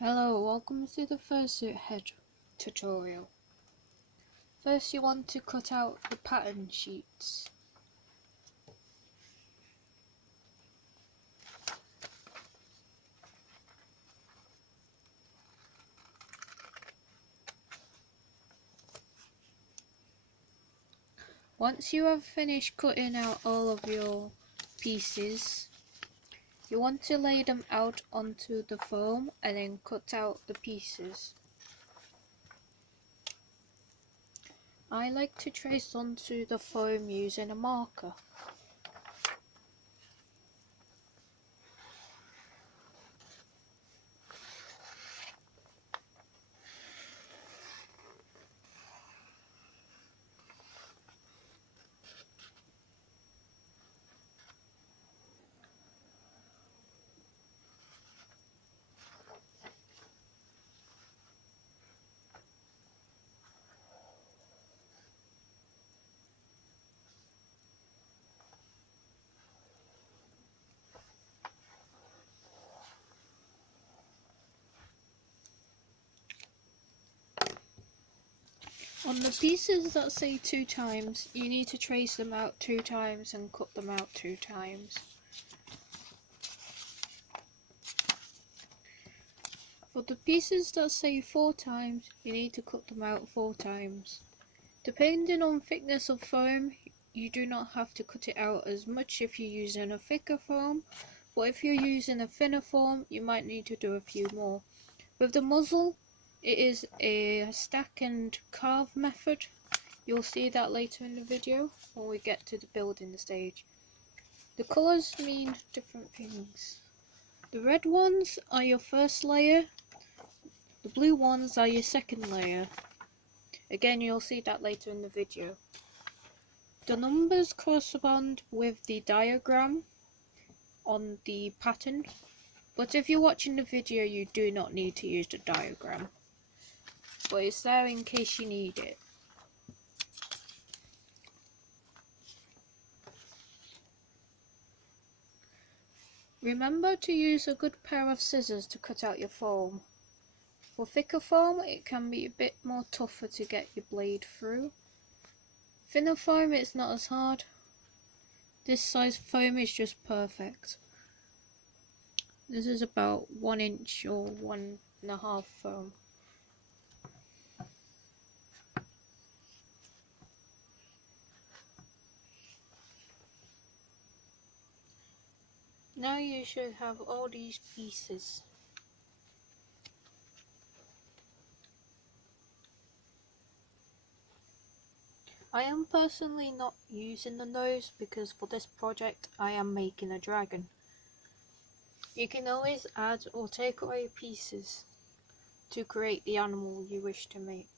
Hello, welcome to the Fursuit head tutorial. First you want to cut out the pattern sheets. Once you have finished cutting out all of your pieces, you want to lay them out onto the foam and then cut out the pieces. I like to trace onto the foam using a marker. On the pieces that say 2 times, you need to trace them out 2 times and cut them out 2 times. For the pieces that say 4 times, you need to cut them out 4 times. Depending on thickness of foam, you do not have to cut it out as much if you're using a thicker foam, but if you're using a thinner foam, you might need to do a few more. With the muzzle, it is a stack and carve method. You'll see that later in the video when we get to the building stage. The colours mean different things. The red ones are your first layer, the blue ones are your second layer. Again, you'll see that later in the video. The numbers correspond with the diagram on the pattern, but if you're watching the video you do not need to use the diagram, but it's there in case you need it. Remember to use a good pair of scissors to cut out your foam. For thicker foam it can be a bit more tougher to get your blade through. Thinner foam it's not as hard. This size foam is just perfect. This is about 1 inch or 1.5 foam. Now you should have all these pieces. I am personally not using the nose because for this project I am making a dragon. You can always add or take away pieces to create the animal you wish to make.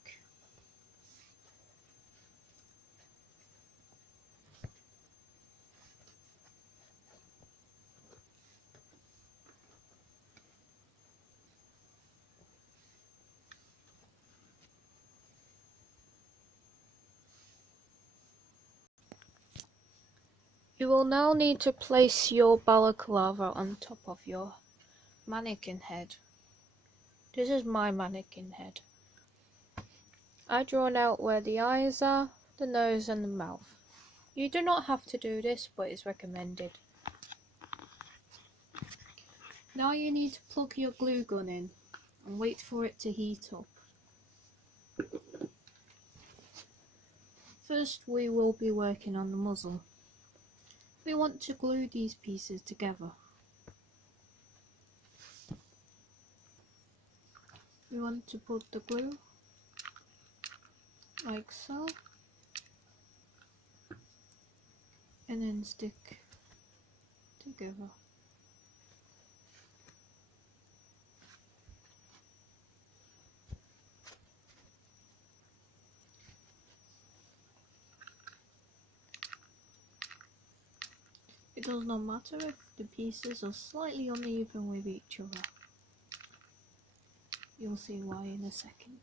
You will now need to place your balaclava on top of your mannequin head. This is my mannequin head. I've drawn out where the eyes are, the nose and the mouth. You do not have to do this, but it's recommended. Now you need to plug your glue gun in and wait for it to heat up. First we will be working on the muzzle. We want to glue these pieces together. We want to put the glue like so and then stick together. It does not matter if the pieces are slightly uneven with each other. You'll see why in a second.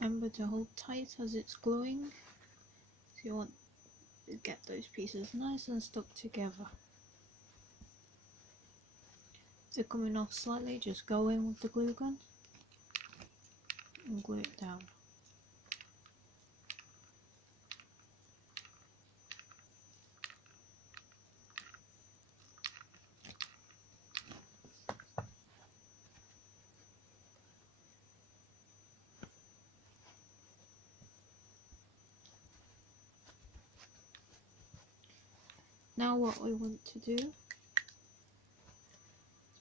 Remember to hold tight as it's gluing. So you want to get those pieces nice and stuck together. If they're coming off slightly, just go in with the glue gun and glue it down. Now what we want to do is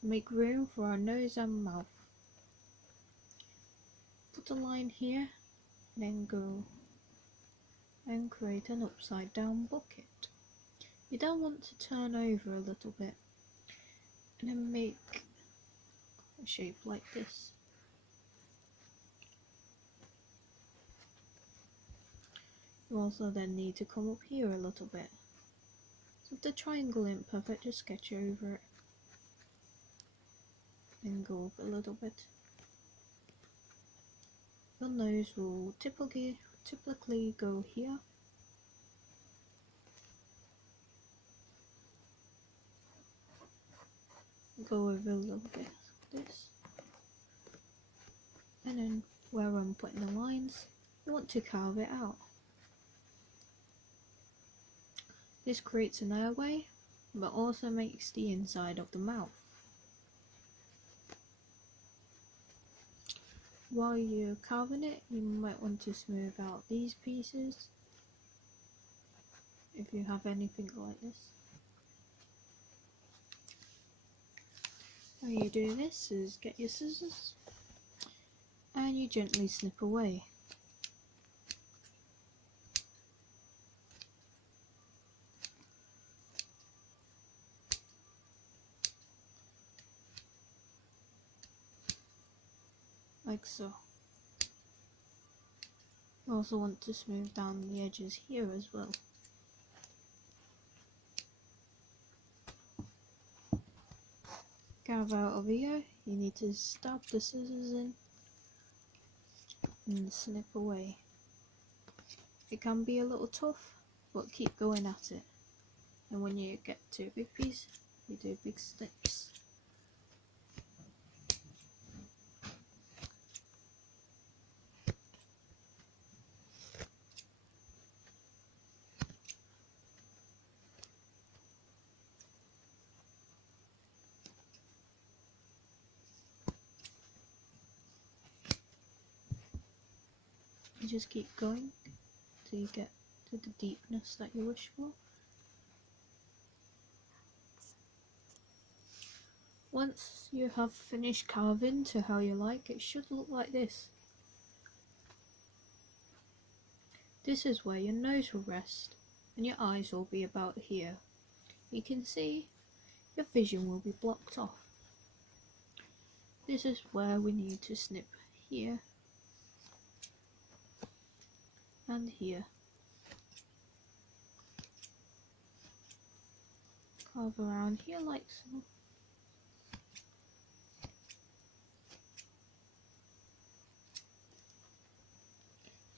make room for our nose and mouth. Put a line here, then go and create an upside down bucket. You then want to turn over a little bit and then make a shape like this. You also then need to come up here a little bit. So if the triangle isn't perfect, just sketch over it and go up a little bit. Your nose will typically go here. Go over a little bit like this. And then where I'm putting the lines, you want to carve it out. This creates an airway, but also makes the inside of the mouth. While you're carving it, you might want to smooth out these pieces, if you have anything like this. How you do this is get your scissors and you gently snip away. Like so. You also want to smooth down the edges here as well. Carve out over here, you need to stab the scissors in and snip away. It can be a little tough, but keep going at it. And when you get to a big piece, you do big snips. You just keep going till you get to the deepness that you wish for. Once you have finished carving to how you like, it should look like this. This is where your nose will rest and your eyes will be about here. You can see your vision will be blocked off. This is where we need to snip here and here. Carve around here like so.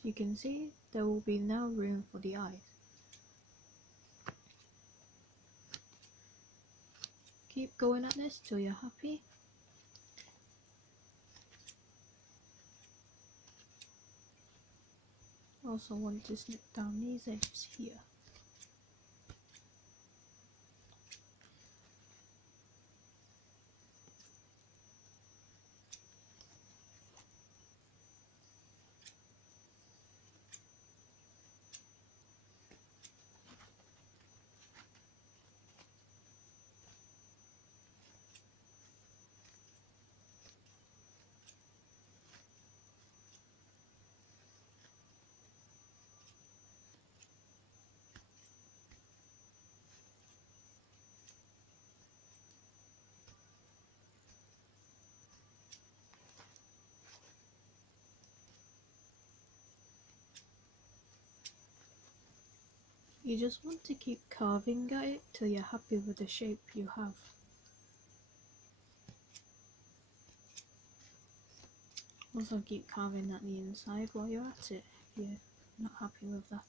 You can see there will be now room for the eyes. Keep going at this till you're happy. Also want to snip down these edges here. You just want to keep carving at it till you're happy with the shape you have. Also keep carving at the inside while you're at it if you're not happy with that.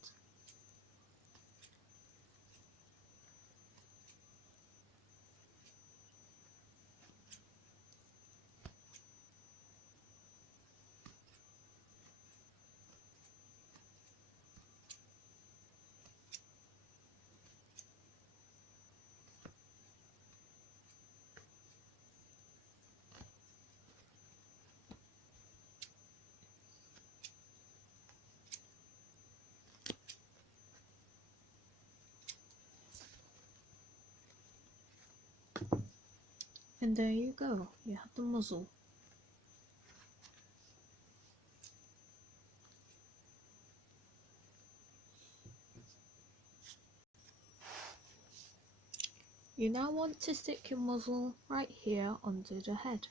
And there you go, you have the muzzle. You now want to stick your muzzle right here onto the head.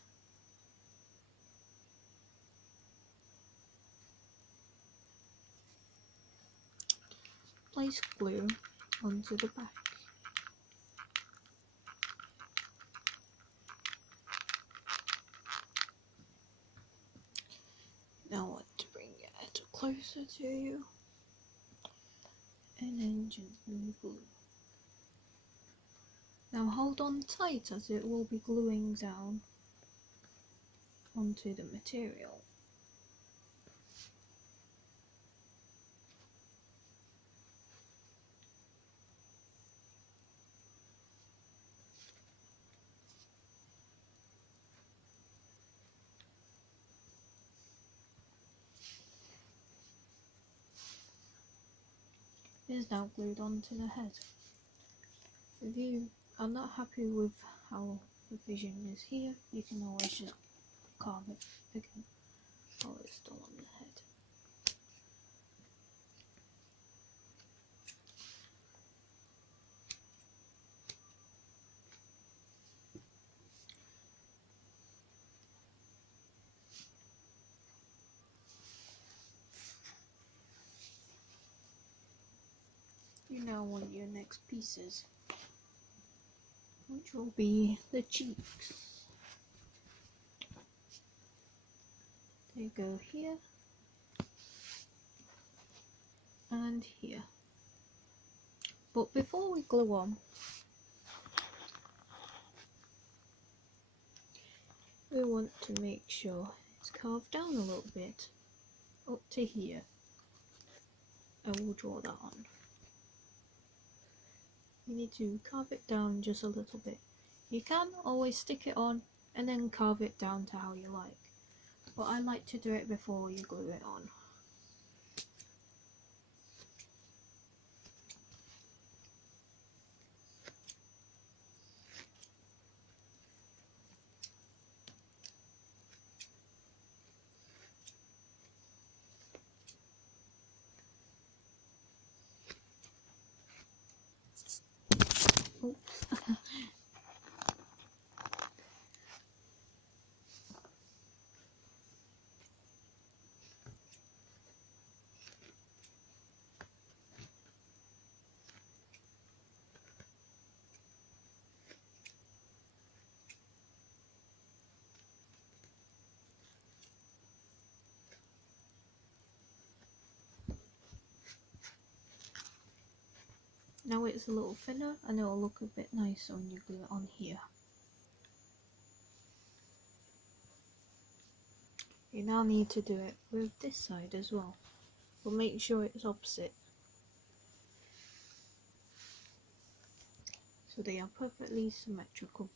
Place glue onto the back. Now I want to bring your head closer to you and then gently glue. Now hold on tight as it will be gluing down onto the material. It is now glued onto the head. If you are not happy with how the vision is here, you can always just carve it again while it's still on the head. You now want your next pieces, which will be the cheeks. They go here and here. But before we glue on, we want to make sure it's carved down a little bit, up to here. I will draw that on. You need to carve it down just a little bit. You can always stick it on and then carve it down to how you like, but I like to do it before you glue it on. Oops. Now it's a little thinner and it will look a bit nicer when you glue it on here. You now need to do it with this side as well, but make sure it's opposite, so they are perfectly symmetrical.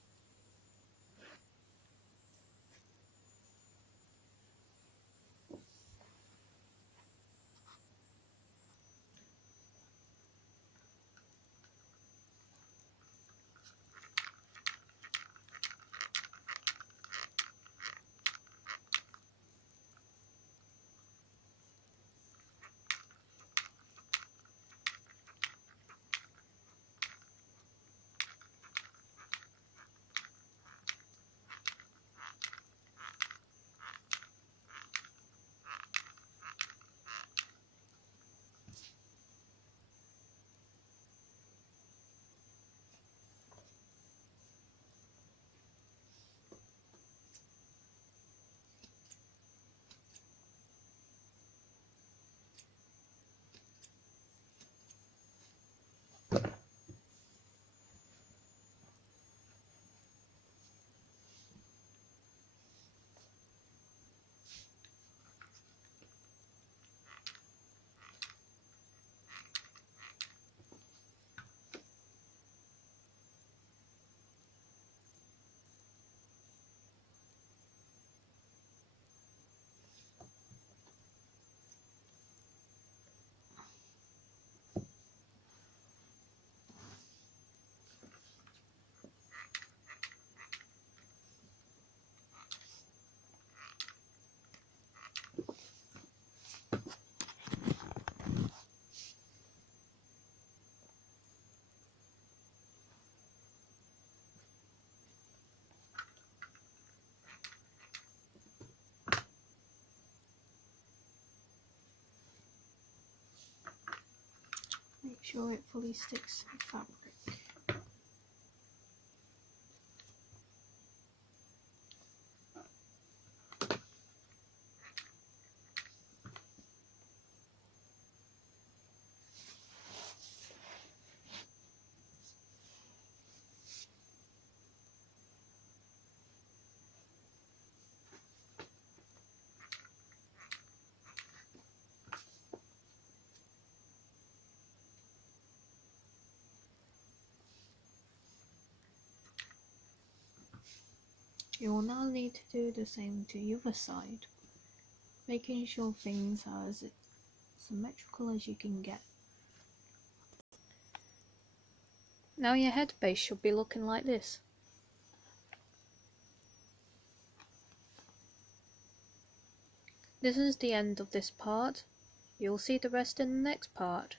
sure it fully sticks to the fabric. You will now need to do the same to the other side, making sure things are as symmetrical as you can get. Now your head base should be looking like this. This is the end of this part. You'll see the rest in the next part.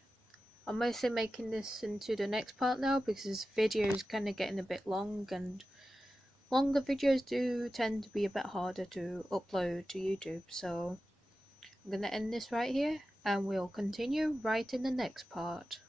I'm mostly making this into the next part now because this video is kind of getting a bit long, and longer videos do tend to be a bit harder to upload to YouTube, so I'm going to end this right here and we'll continue right in the next part.